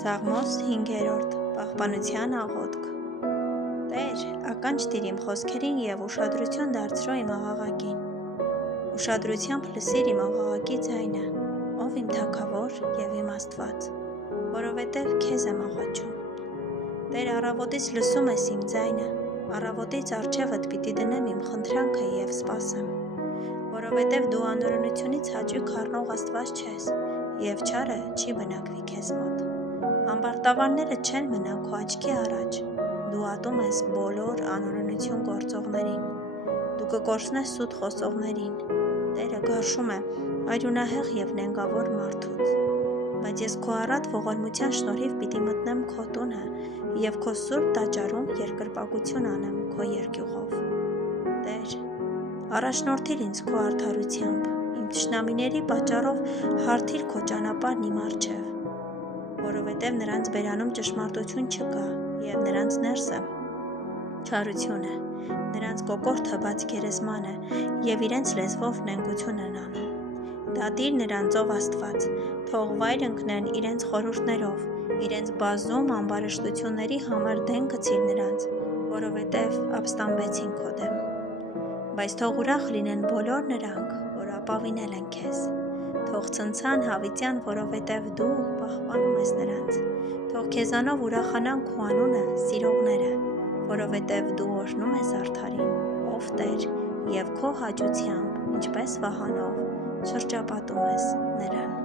Սաղմոս 5-րդ Պահպանության աղոթք Տեր, ականջ տիր իմ խոսքերին և ուշադրություն դարձրո իմ աղաղակին։ Ուշադրությամբ լսիր իմ աղաղակի ձայնը, ով իմ թագավոր և իմ Աստված, որովհետև քեզ եմ աղաչում։ Տեր, առավոտից լսում ես իմ ձայնը, առավոտից առջևդ պիտի դնեմ իմ խնդրանքը և սպասեմ, որովհետև դու անօրենությունից հաճույք առնող Աստված չես, և չարը չի բնակվի քեզ մոտ։ Ամբարտավանները չեն մնա քո աչքի առաջ, դու ատում ես բոլոր անօրենություն գործողներին, դու կկորցնես սուտ խոսողներին, Տերը գարշում է արյունահեղ և նենգավոր մարդուց, բայց ես քո առատ ողորմության շնորհիվ պիտի մտնեմ քո տունը և քո սուրբ տաճարում երկրպագություն անեմ քո երկյուղով։ Տեր, առաջնորդիր ինձ քո արդարությամբ, իմ թշնամիների պատճառով հարթիր քո ճանապարհն իմ առջև, որովհետև նրանց բերանում ճշմարտություն չկա և նրանց ներսը չարություն է, նրանց կոկորդը բաց գերեզման է և իրենց լեզվով նենգություն են անում։ Դատիր նրանց, ով Աստված, թող վայր ընկնեն իրենց խորհուրդներով, իրենց բազում ամբարշտությունների համար դեն գցիր նրանց, որովհետև ապստամբեցին քո դեմ։ Բայց թող ուրախ լինեն բոլոր նրանք, որ ապավինել են քեզ, թող ցնցան հավիտյան, որովհետև դու պահպանում ես նրանց, թող քեզանով ուրախանան քո անունը սիրողները, որովհետև դու օրհնում ես արդարին, ով Տեր, և քո հաճությամբ, ինչպես վահանով, շրջապատում ես նրան։